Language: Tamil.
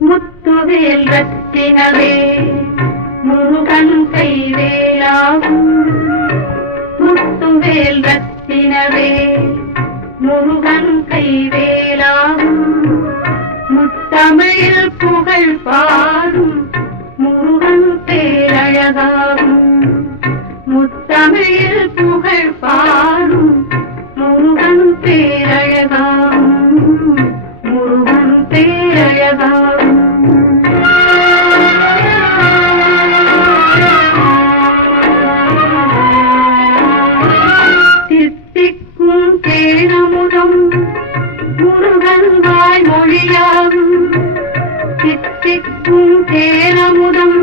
முத்துவேல் ரத்தினவே முருகன் கைவேலாகும். முத்துவேல் ரத்தினவே முருகன் கைவேலாகும். முத்தமிழில் புகழ் பாடும் முருகன் பேரழகாகும். முத்தமிழில் புகழ் பாடும் முருகன் பேரழகாகும். முருகன் பேரழகாகும். தித்திக்கும் தேனமுதம் முருகன் வாய்மொழியாகும். தித்திக்கும் தேனமுதம்